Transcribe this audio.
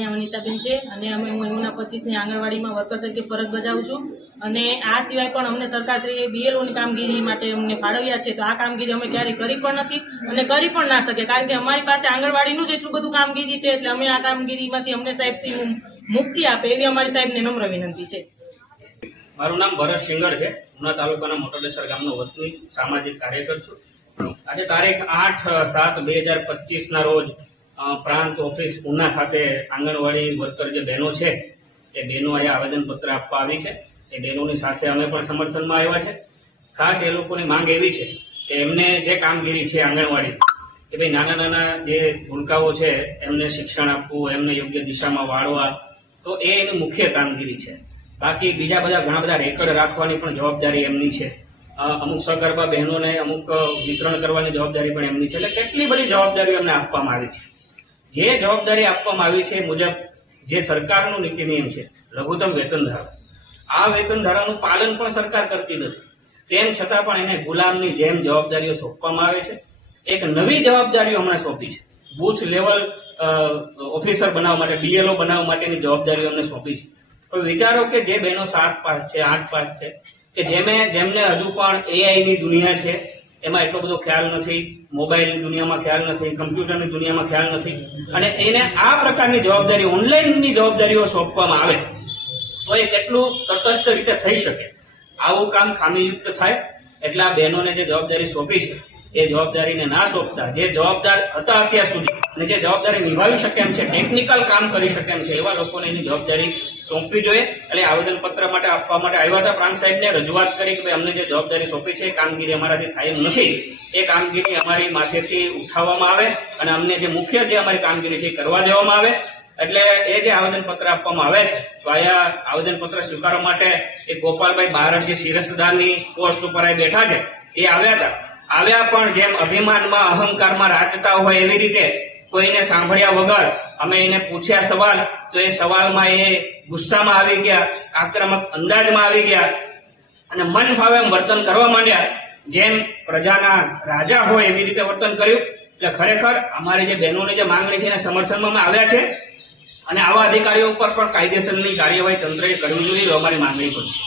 વાણિયા વનિતાબેન છે અને અમે હું 25ની આંગણવાડીમાં વર્કર તરીકે ફરજ બજાવું છું અને આ સિવાય પણ અમને સરકારશ્રીએ BLOની કામગીરી માટે અમને ફાળવ્યા છે તો આ કામગીરી અમે ક્યારેય કરી પણ નથી અને કરી પણ ના શકે કારણ કે અમારી પાસે આંગણવાડીનું જ એટલું બધું કામગીરી છે એટલે અમે આ કામગીરીમાંથી અમને સાહેબશ્રી મુક્તિ આપે એવી અમારી સાહેબને નમ્ર વિનંતી છે। મારું નામ ભરત સિંગર છે। ઉના તાલુકાના મોટરડેસર ગામનો વતની સામાજિક કાર્યકર છું। આજે તારીખ 8/7/2025 રોજ પ્રાંત ઓફિસ ઉના ખાતે આંગણવાડી વર્કર જે બહેનો છે એ બહેનો અહીંયા આવેદનપત્ર આપવા આવી છે। એ બહેનોની સાથે અમે પણ સમર્થનમાં આવ્યા છે। ખાસ એ લોકોની માંગ એવી છે કે એમને જે કામગીરી છે આંગણવાડી કે ભાઈ નાના નાના જે ભૂલકાઓ છે એમને શિક્ષણ આપવું, એમને યોગ્ય દિશામાં વાળવા, તો એ એની મુખ્ય કામગીરી છે। બાકી બીજા બધા ઘણા બધા રેકર્ડ રાખવાની પણ જવાબદારી એમની છે। અમુક સગર્ભા બહેનોને અમુક વિતરણ કરવાની જવાબદારી પણ એમની છે। એટલે કેટલી બધી જવાબદારીઓ એમને આપવામાં આવી છે। જે જવાબદારી આપવામાં આવી છે મુજબ જે સરકારનો નીતિ નિયમ છે લઘુત્તમ વેતન ધારો, આ વેતન ધારાનું પાલન પણ સરકાર કરતી નથી। તેમ છતાં પણ એને ગુલામની જેમ જવાબદારીઓ સોંપવામાં આવે છે। એક નવી જવાબદારીઓ હમણાં સોંપી છે, બૂથ લેવલ ઓફિસર બનાવવા માટે, BLO બનાવવા માટેની જવાબદારીઓ અમને સોંપી છે। તો વિચારો કે જે બહેનો 7 પાસ છે, 8 પાસ છે કે જેમને હજુ પણ AIની દુનિયા છે એમાં એટલો બધો ખ્યાલ નથી, મોબાઈલની દુનિયામાં ખ્યાલ નથી, કમ્પ્યુટરની દુનિયામાં ખ્યાલ નથી, અને એને આ પ્રકારની જવાબદારી, ઓનલાઈનની જવાબદારીઓ સોંપવામાં આવે તો એ કેટલું તટસ્થ રીતે થઈ શકે। આવું કામ ખામીયુક્ત થાય એટલે આ બહેનોને જે જવાબદારી સોંપી છે એ જવાબદારીને ના સોંપતા જે જવાબદાર હતા અત્યાર સુધી અને જે જવાબદારી નિભાવી શકે એમ છે, ટેકનિકલ કામ કરી શકે એમ છે, એવા લોકોને એની જવાબદારી સોંપવી જોઈએ। એટલે આવેદનપત્ર માટે આપવા માટે આવ્યા હતા। પ્રાંત સાહેબને રજૂઆત કરી કે ભાઈ અમને જે જવાબદારી સોંપી છે એ કામગીરી અમારાથી થાય એમ નથી, એ કામગીરી અમારી માથેથી ઉઠાવવામાં આવે અને અમને જે મુખ્ય જે અમારી કામગીરી છે એ કરવા દેવામાં આવે। એટલે એ જે આવેદનપત્ર આપવામાં આવે છે તો અહીંયા આવેદનપત્ર સ્વીકારવા માટે એ ગોપાલભાઈ બારડ જે શિરસ્તદારની પોસ્ટ ઉપર બેઠા છે એ આવ્યા પણ જેમ અભિમાનમાં, અહંકારમાં રાચતા હોય એવી રીતે કોઈને સાંભળ્યા વગર અમે એને પૂછ્યા સવાલ તો એ સવાલમાં એ ગુસ્સામાં આવી ગયા, આક્રમક અંદાજમાં આવી ગયા અને મન ફાવે એમ વર્તન કરવા માંડ્યા, જેમ પ્રજાના રાજા હોય એવી રીતે વર્તન કર્યું। એટલે ખરેખર અમારી જે બહેનોની જે માંગણી છે એને સમર્થનમાં અમે આવ્યા છે અને આવા અધિકારીઓ ઉપર પણ કાયદેસરની કાર્યવાહી તંત્રએ કરવી જોઈએ, અમારી માંગણી પણ છે।